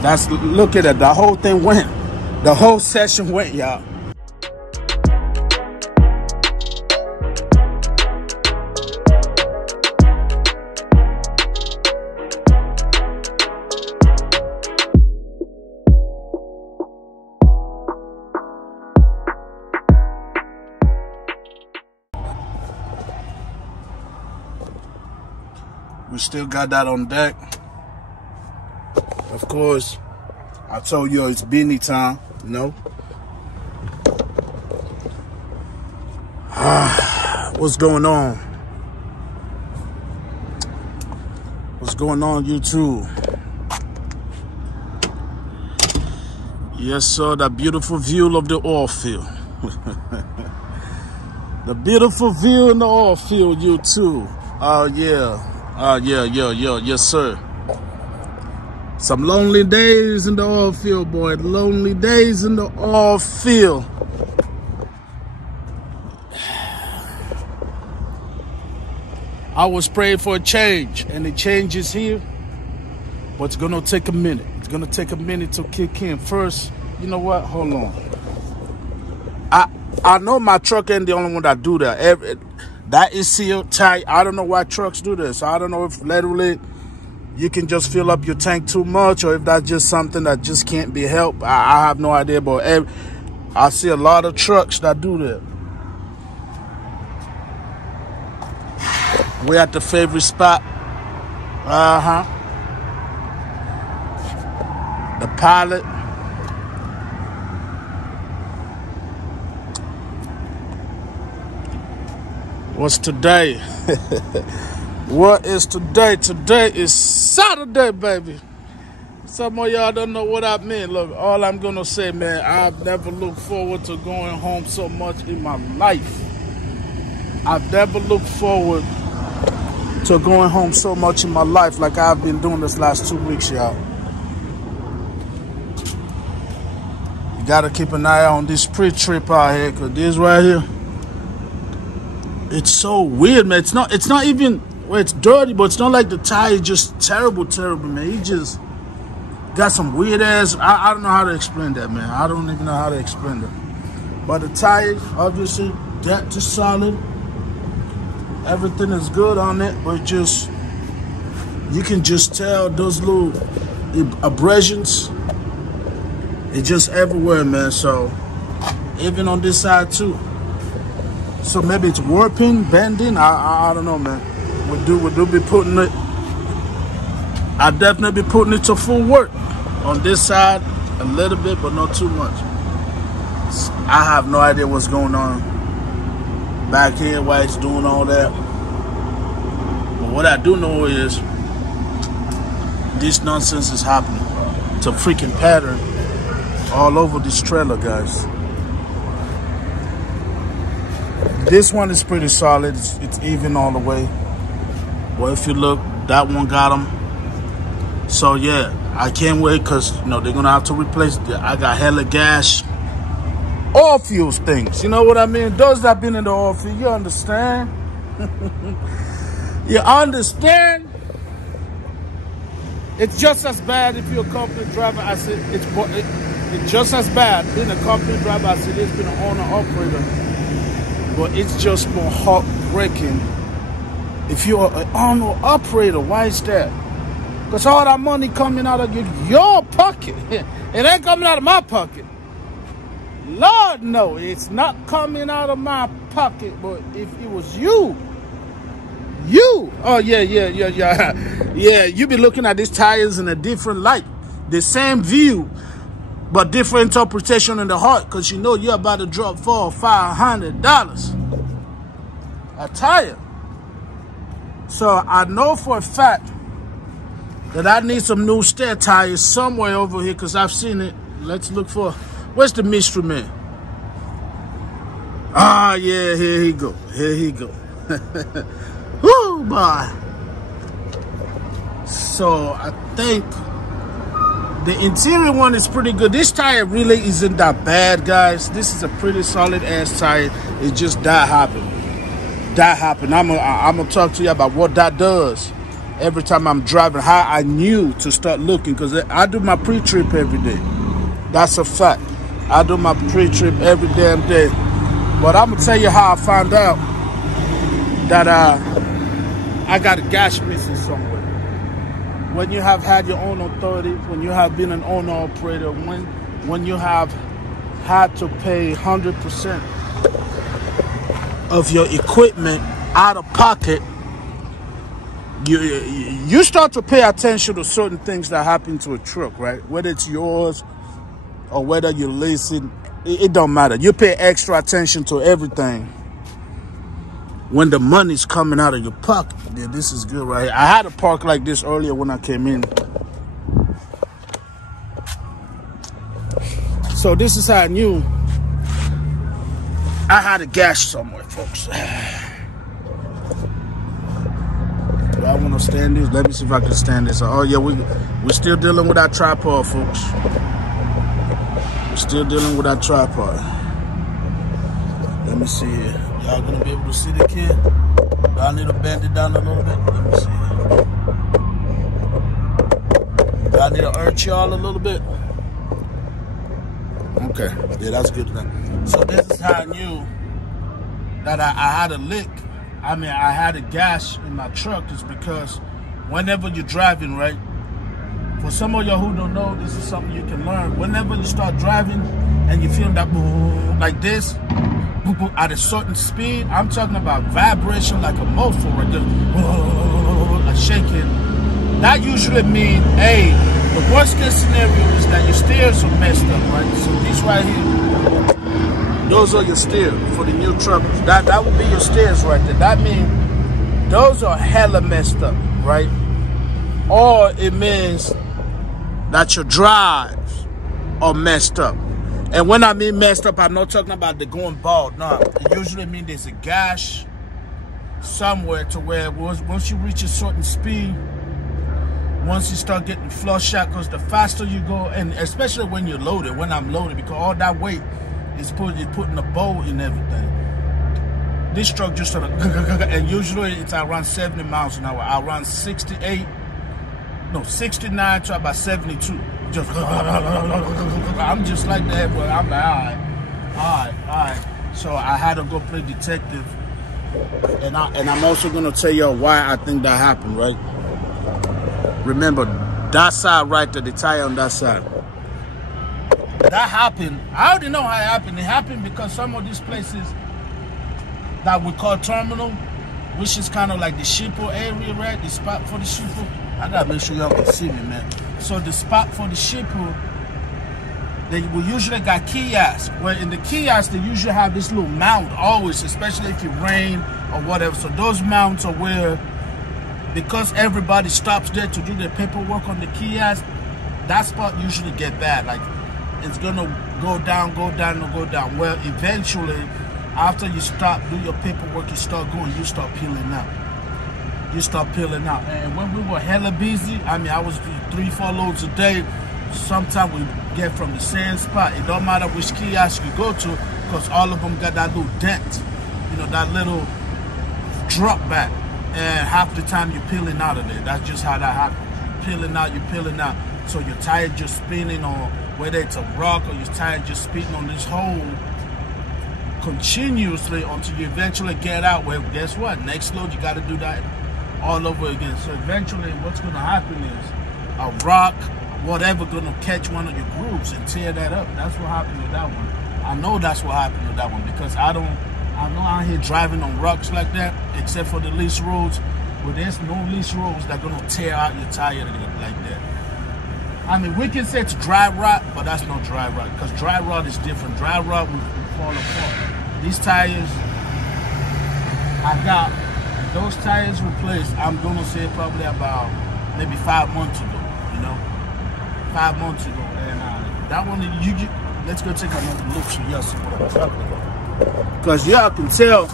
Look at it. The whole thing went. The whole session went, y'all. We still got that on deck. Of course, I told you it's beanie time, you know. What's going on? What's going on, YouTube? Yes, sir, that beautiful view of the oil field. The beautiful view in the oil field, YouTube. Oh, yeah. Yes, sir. Some lonely days in the oil field, boy. Lonely days in the oil field. I was praying for a change, and the change is here. But it's going to take a minute. It's going to take a minute to kick in. First, you know what? Hold on. I know my truck ain't the only one that do that. That is sealed tight. I don't know why trucks do this. I don't know if literally you can just fill up your tank too much, or if that's just something that just can't be helped. I have no idea, but I see a lot of trucks that do that. We're at the favorite spot. The pilot. What's today? What is today? Today is Saturday, baby. Some of y'all don't know what I mean. Look, all I'm going to say, man, I've never looked forward to going home so much in my life. I've never looked forward to going home so much in my life like I've been doing this last 2 weeks, y'all. You got to keep an eye on this pre-trip out here, because this right here, it's so weird, man. It's not even, well, it's dirty, but it's not like the tire is just terrible, man. He just got some weird ass, I don't know how to explain that, man. I don't even know how to explain that. But the tire, obviously, that is solid. Everything is good on it, but just, you can just tell those little abrasions. It's just everywhere, man. So, even on this side, too. So maybe it's warping, bending. I don't know, man. We do be putting it. I definitely be putting it to full work on this side a little bit, but not too much. I have no idea what's going on back here, why it's doing all that. But what I do know is this nonsense is happening. It's a freaking pattern all over this trailer, guys. This one is pretty solid. It's even all the way. Well, if you look, that one got them. So yeah, I can't wait, because you know they're gonna have to replace it. I got hella gas, Oilfield things. You know what I mean? Those that been in the Oilfield, you understand? You understand? It's just as bad if you're a company driver. I said it's just as bad being a company driver as it is being an owner operator. But it's just more heartbreaking if you're an owner operator. Why is that? Because all that money coming out of your pocket. It ain't coming out of my pocket. Lord, no, it's not coming out of my pocket. But if it was you, oh yeah, you be looking at these tires in a different light. The same view, but different interpretation in the heart, because you know you're about to drop $400 or $500 a tire. So I know for a fact that I need some new stair tires somewhere over here, because I've seen it. Let's look for, where's the mystery man? Ah, yeah, here he go. Woo, boy. So I think the interior one is pretty good. This tire really isn't that bad, guys. This is a pretty solid ass tire. It's just that happened. I'm gonna talk to you about what that does. every time I'm driving, how I knew to start looking, because I do my pre-trip every day. That's a fact. I do my pre-trip every damn day. But I'm gonna tell you how I found out that I got a gas missing somewhere. When you have had your own authority, when you have been an owner operator, when you have had to pay 100% of your equipment out of pocket, you start to pay attention to certain things that happen to a truck, right? Whether it's yours or whether you're leasing, it don't matter. You pay extra attention to everything when the money's coming out of your pocket. Yeah, this is good right here. I had a park like this earlier when I came in. So this is how I knew I had a gas somewhere, folks. Do I want to stand this? Let me see if I can stand this. Oh yeah, we're still dealing with our tripod, folks. We're still dealing with our tripod. Let me see here. Y'all gonna be able to see the kid? Do I need to bend it down a little bit? Let me see here. Do I need to urge y'all a little bit? Okay, yeah, that's good then. So this is how I knew that I had a leak. I mean, I had a gas in my truck. Is because whenever you're driving, right? For some of y'all who don't know, this is something you can learn. Whenever you start driving and you feel that like this, at a certain speed, I'm talking about vibration like a muffler, right there, like shaking. That usually means, hey, the worst case scenario is that your steers are messed up, right? So these right here, those are your steers for the new truckers. That would be your steers right there. That means those are hella messed up, right? Or it means that your drives are messed up. And when I mean messed up, I'm not talking about the going bald. No, it usually means there's a gash somewhere to where once you reach a certain speed, once you start getting flush out, because the faster you go, and especially when you're loaded, when I'm loaded, because all that weight is putting a bow in everything. This truck just sort of, and usually it's around 70 miles an hour, around 69 to about 72. Just, I'm just like that, but I'm like, all right. So I had to go play detective, and I'm also gonna tell you why I think that happened, right? Remember, that side right there, the tire on that side. That happened. I already know how it happened. It happened because some of these places that we call terminal, which is kind of like the shipper area, right? The spot for the shipper. I gotta make sure y'all can see me, man. So the spot for the shipper, they will usually got kiosks. Where in the kiosks, they usually have this little mount always, especially if it rain or whatever. So those mounts are where, because everybody stops there to do their paperwork on the kiosk, that spot usually get bad. Like, it's gonna go down. Well, eventually, after you stop, do your paperwork, you start peeling out. And when we were hella busy, I mean, I was doing 3-4 loads a day. Sometimes we get from the same spot. It don't matter which kiosk you go to, because all of them got that little dent, that little drop back. And half the time you're peeling out of there. That's just how that happens. You're peeling out. So your tire just spinning on, whether it's a rock or your tire just spinning on this hole continuously until you eventually get out. Well, guess what? Next load, you got to do that all over again. So eventually what's going to happen is a rock, whatever, going to catch one of your grooves and tear that up. That's what happened with that one. I know that's what happened with that one, because I'm not out here driving on rocks like that, except for the lease roads. But there's no lease roads that are going to tear out your tire like that. I mean, we can say it's dry rot, but that's not dry rot, because dry rot is different. Dry rot will fall apart. These tires, I got those tires replaced, I'm going to say probably about maybe 5 months ago, 5 months ago. And that one, let's go take another look so y'all see what I'm talking about. Because y'all can tell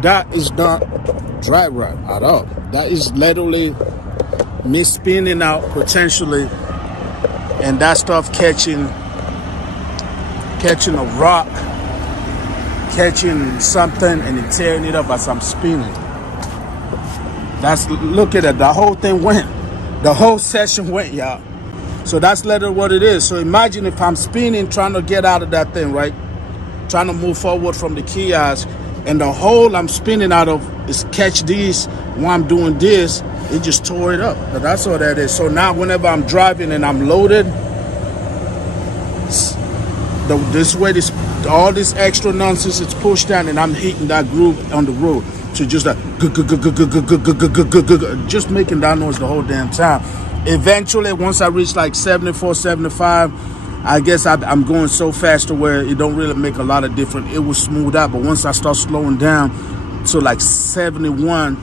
that is not dry rot at all. That is literally me spinning out potentially, and that stuff catching a rock, catching something, and then tearing it up as I'm spinning. That's, look at it. The whole thing went. The whole session went, y'all. So that's literally what it is. So imagine if I'm spinning, trying to get out of that thing, right? Trying to move forward from the kiosk, and the hole I'm spinning out of is catch these while I'm doing this. It just tore it up. But that's all that is. So now whenever I'm driving and I'm loaded, this way, all this extra nonsense is pushed down, and I'm hitting that groove on the road. So just like just making that noise the whole damn time. Eventually, once I reach like 74, 75, I guess I'm going so fast to where it don't really make a lot of difference. It will smooth out, but once I start slowing down to like 71,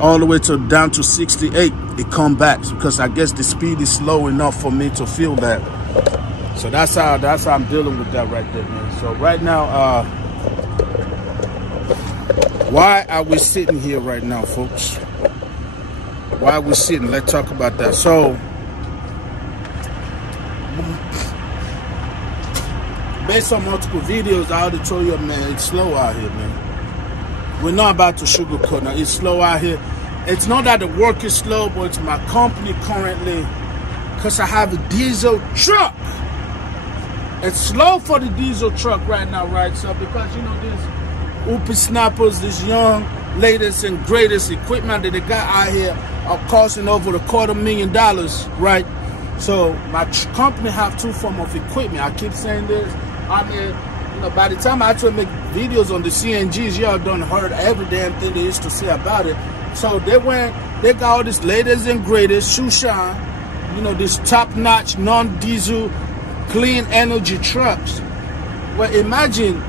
all the way to down to 68, it come back, because I guess the speed is slow enough for me to feel that. So that's how I'm dealing with that right there, man. So right now, why are we sitting here right now, folks? Why are we sitting? Let's talk about that. So based on multiple videos, I already told you, man, it's slow out here, man. We're not about to sugarcoat now. It's slow out here. It's not that the work is slow, but it's my company currently, because I have a diesel truck. It's slow for the diesel truck right now, right? So because, you know, these whoopie snappers, these young, latest and greatest equipment that they got out here are costing over $250,000, right? So my company have two forms of equipment. I keep saying this. I mean, you know, by the time I actually make videos on the CNGs, y'all done heard every damn thing there is to say about it. So they got all this latest and greatest shoe shine, you know, this top-notch, non-diesel, clean energy trucks. Well, imagine,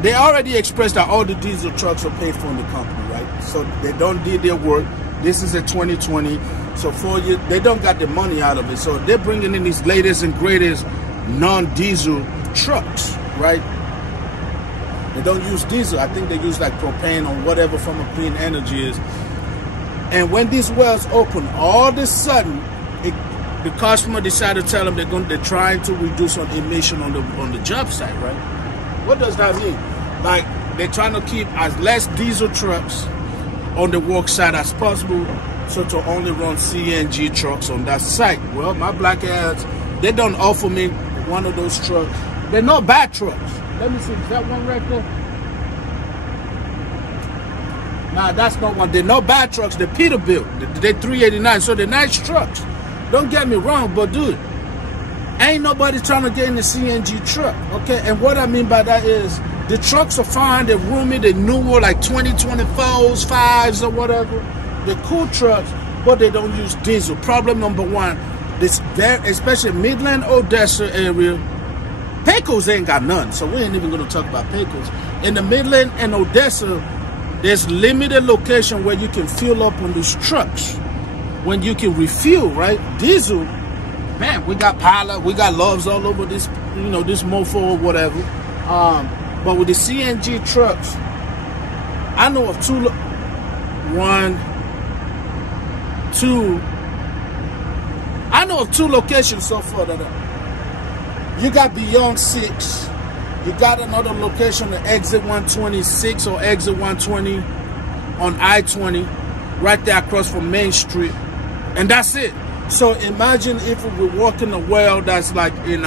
they already expressed that all the diesel trucks are paid for in the company, right? So they don't do their work. This is a 2020. So 4 years, they don't got the money out of it. So they're bringing in these latest and greatest non-diesel trucks, right? They don't use diesel. I think they use like propane or whatever from a clean energy is. And when these wells open, all of a sudden, the customer decided to tell them they're trying to reduce on emission on the job site, right? What does that mean? Like, they're trying to keep as less diesel trucks on the work site as possible, so to only run CNG trucks on that site. Well, my black ads, they don't offer me one of those trucks. They're not bad trucks. Let me see, is that one right there? Nah, that's not one. They're not bad trucks. They're Peterbilt. They're 389, so they're nice trucks. Don't get me wrong, but dude, ain't nobody trying to get in the CNG truck, okay? And what I mean by that is the trucks are fine, they're roomy, they're newer, like 2024s, 5s or whatever. They're cool trucks, but they don't use diesel. Problem number one, this especially Midland, Odessa area, Pecos ain't got none, so we ain't even gonna talk about Pecos. In the Midland and Odessa, there's limited location where you can fill up on these trucks. When you can refuel, right? Diesel, man, we got pilot, we got loves all over this, you know, this mofo or whatever. But with the CNG trucks, I know of I know of two locations so far that you got beyond 6. You got another location at exit 126 or exit 120 on I-20, right there across from Main Street. And that's it. So imagine if we were walking a well that's like in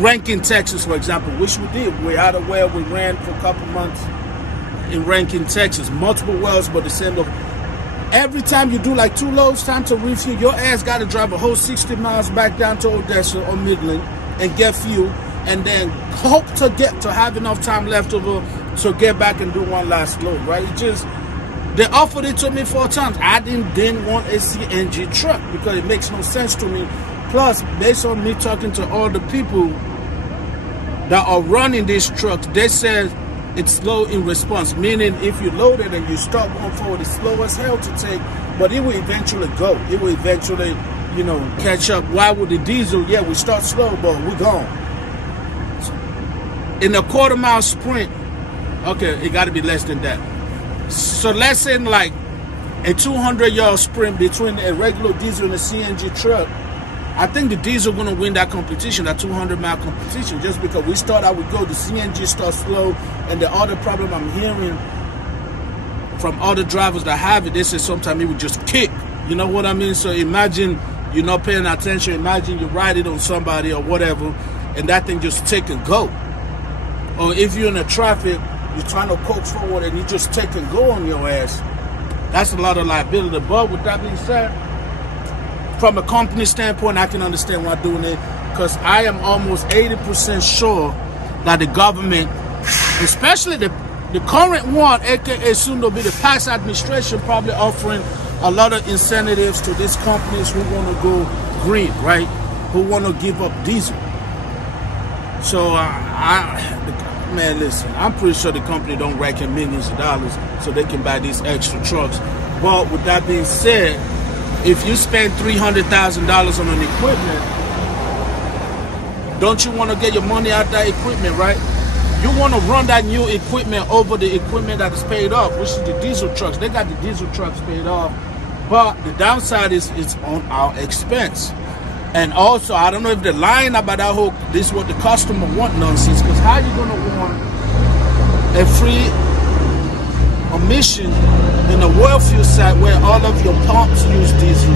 Rankin, Texas, for example, which we did. We had a well we ran for a couple months in Rankin, Texas. Multiple wells, but the same look. Every time you do like 2 loads, time to refuel, your ass got to drive a whole 60 miles back down to Odessa or Midland and get fuel, and then hope to have enough time left over to get back and do one last load, right? It just, they offered it to me 4 times. I didn't want a CNG truck because it makes no sense to me. Plus, based on me talking to all the people that are running these trucks, they said it's slow in response, meaning if you load it and you start going forward, it's slow as hell to take, but it will eventually go. It will eventually, you know, catch up. Why with the diesel? Yeah, we start slow, but we're gone. In a quarter-mile sprint, okay, it got to be less than that. So let's say like a 200-yard sprint between a regular diesel and a CNG truck, I think the diesel going to win that competition, that 200-mile competition, just because we start out, we go, the CNG starts slow, and the other problem I'm hearing from other drivers that have it, they say sometimes it would just kick. You know what I mean? So imagine you're not paying attention. Imagine you ride it on somebody or whatever, and that thing just take and go. Or if you're in the traffic, you're trying to coax forward and you just take and go on your ass. That's a lot of liability. But with that being said, from a company standpoint, I can understand why doing it, because I am almost 80% sure that the government, especially the current one, aka soon to be the past administration, probably offering a lot of incentives to these companies who want to go green, right? Who want to give up diesel. So man, listen, I'm pretty sure the company don't rack in millions of dollars so they can buy these extra trucks. But with that being said, if you spend $300,000 on an equipment, don't you want to get your money out that equipment, right? You want to run that new equipment over the equipment that is paid off, which is the diesel trucks. They got the diesel trucks paid off, but the downside is it's on our expense. And also, I don't know if they're lying about that whole, this is what the customer want nonsense, because how you going to want a free emission in the oilfield side where all of your pumps use diesel,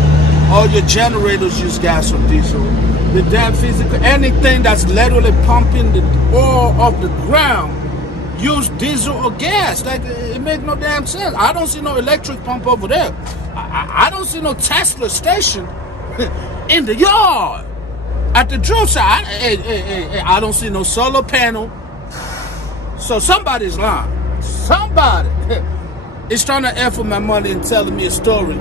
all your generators use gas or diesel, the damn physical, anything that's literally pumping the oil off the ground use diesel or gas. Like, it makes no damn sense. I don't see no electric pump over there. I don't see no Tesla station in the yard at the drill site. I don't see no solar panel. So somebody's lying. Somebody is trying to F with my money and telling me a story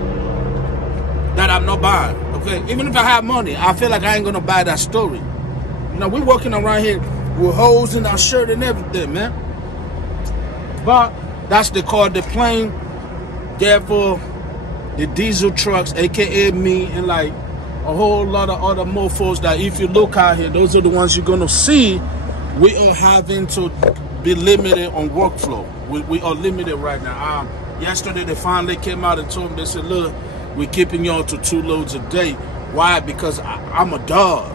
that I'm not buying. Okay, even if I have money, I feel like I ain't gonna buy that story. You know, we working around here with holes in our shirt and everything, man. But that's the car they're playing. Therefore, the diesel trucks, aka me, and like a whole lot of other mofos that if you look out here, those are the ones you're gonna see. We are having to be limited on workflow. We are limited right now. Yesterday they finally came out and told me, they said, look, we're keeping y'all to 2 loads a day. Why? Because I'm a dog.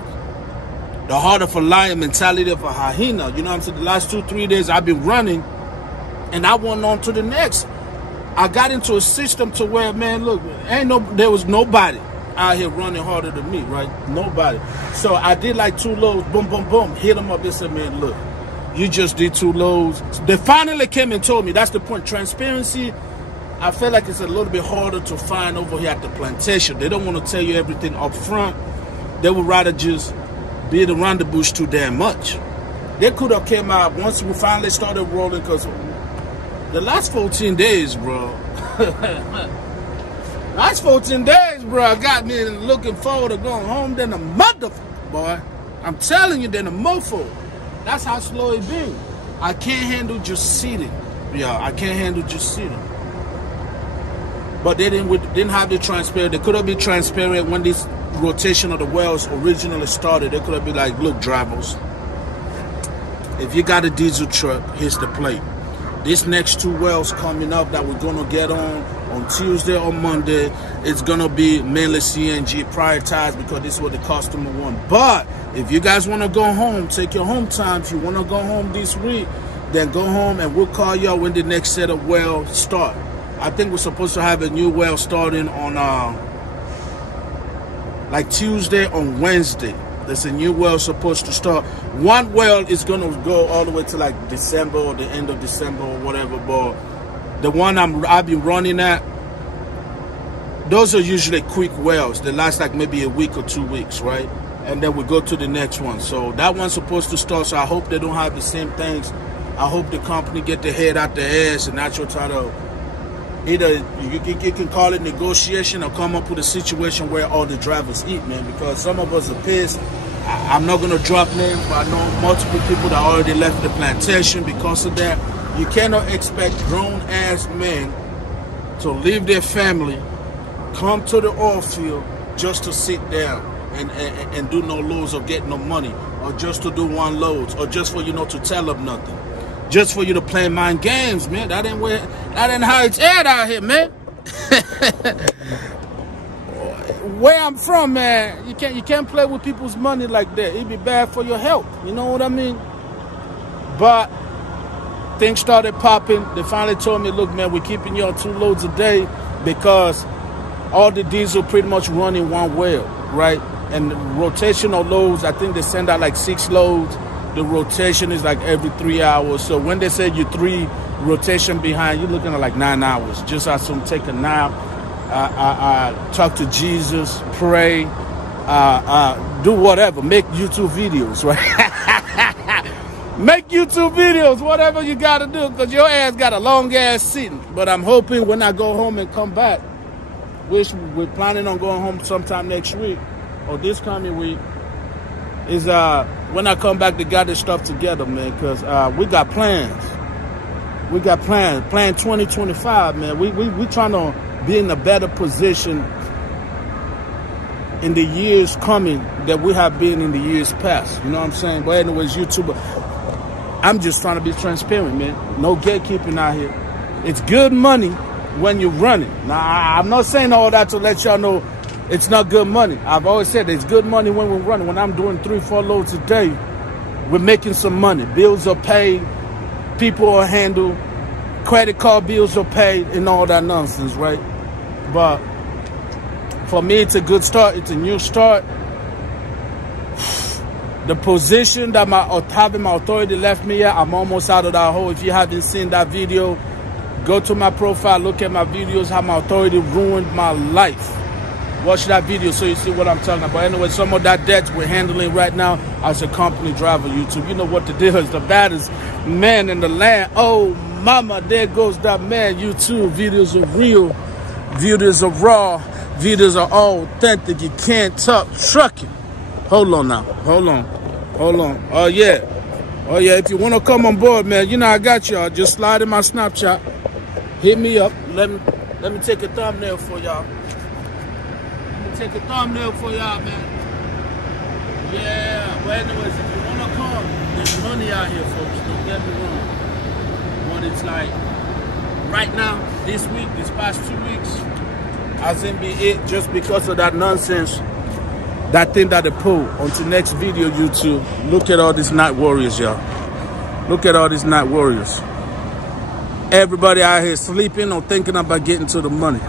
The heart of a lion, mentality of a hyena. You know what I'm saying? The last 2-3 days I've been running, and I went on to the next. I got into a system to where, man, look, there was nobody out here running harder than me, right? Nobody. So I did like 2 loads, boom, boom, boom, hit them up and said, man, look, you just did 2 loads. They finally came and told me. That's the point. Transparency, I feel like it's a little bit harder to find over here at the plantation. They don't want to tell you everything up front. They would rather just beat around the bush too damn much. They could have came out once we finally started rolling, because the last 14 days, bro. Last 14 days, bro, got me looking forward to going home than a motherfucker, boy. I'm telling you, than a mofo. That's how slow it be. I can't handle just sitting. Yeah, I can't handle just sitting. But they didn't have the transparent. They could have been transparent when this rotation of the wells originally started. They could have been like, look, drivers, if you got a diesel truck, here's the plate. This next 2 wells coming up that we're gonna get on Tuesday or Monday, it's gonna be mainly CNG prioritized because this is what the customer wants. But if you guys wanna go home, take your home time. If you wanna go home this week, then go home and we'll call y'all when the next set of wells start. I think we're supposed to have a new well starting on like Tuesday or Wednesday. There's a new well supposed to start. One well is gonna go all the way to like December or the end of December or whatever. But the one I've been running at, those are usually quick wells. They last like maybe a week or 2 weeks, right? And then we go to the next one. So that one's supposed to start. So I hope they don't have the same things. I hope the company get their head out their ass and not try to either you can call it negotiation or come up with a situation where all the drivers eat, man, because some of us are pissed. I'm not going to drop names, but I know multiple people that already left the plantation because of that. You cannot expect grown-ass men to leave their family, come to the oil field just to sit down and do no loads or get no money, or just to do 1 load, or just for, you know, to tell them nothing. Just for you to play mind games, man. That ain't how it's aired out here, man. where I'm from, man, you can't play with people's money like that. It'd be bad for your health. You know what I mean? But things started popping. They finally told me, look, man, we're keeping you on 2 loads a day because all the diesel pretty much run in one well, right? And rotational loads, I think they send out like 6 loads. The rotation is like every 3 hours. So when they say you're 3 rotation behind, you're looking at like 9 hours. Just as some take a nap, talk to Jesus, pray, do whatever, make YouTube videos, right? Make YouTube videos, whatever you got to do, because your ass got a long ass sitting. But I'm hoping when I go home and come back, which we're planning on going home sometime next week or this coming week, is when I come back to get this stuff together, man, because we got plans. We got plans. Plan 2025, man. We trying to be in a better position in the years coming that we have been in the years past. You know what I'm saying? But anyways, YouTuber, I'm just trying to be transparent, man. No gatekeeping out here. It's good money when you're running. Now, I'm not saying all that to let y'all know it's not good money. I've always said it's good money when we're running. When I'm doing 3-4 loads a day, we're making some money. Bills are paid, people are handled, credit card bills are paid, and all that nonsense, right? But for me, it's a good start. It's a new start. The position that having my authority left me at, I'm almost out of that hole. If you haven't seen that video, go to my profile, look at my videos, how my authority ruined my life. Watch that video so you see what I'm talking about. Anyway, some of that debt we're handling right now as a company driver, YouTube. You know what the deal is. The baddest man in the land. Oh, mama, there goes that man, YouTube. Videos are real. Videos are raw. Videos are all authentic. You can't talk trucking. Hold on now. Hold on. Hold on. Oh, yeah. Oh, yeah. If you want to come on board, man, you know I got y'all. Just slide in my Snapchat. Hit me up. Let me take a thumbnail for y'all. Take a thumbnail for y'all, man. Yeah, but anyways, if you want to come, there's money out here, folks. Don't get me wrong. But it's like, right now, this week, these past 2 weeks, hasn't been it just because of that nonsense, that thing that they pull. Until next video, YouTube, look at all these night warriors, y'all. Look at all these night warriors. Everybody out here sleeping or thinking about getting to the money.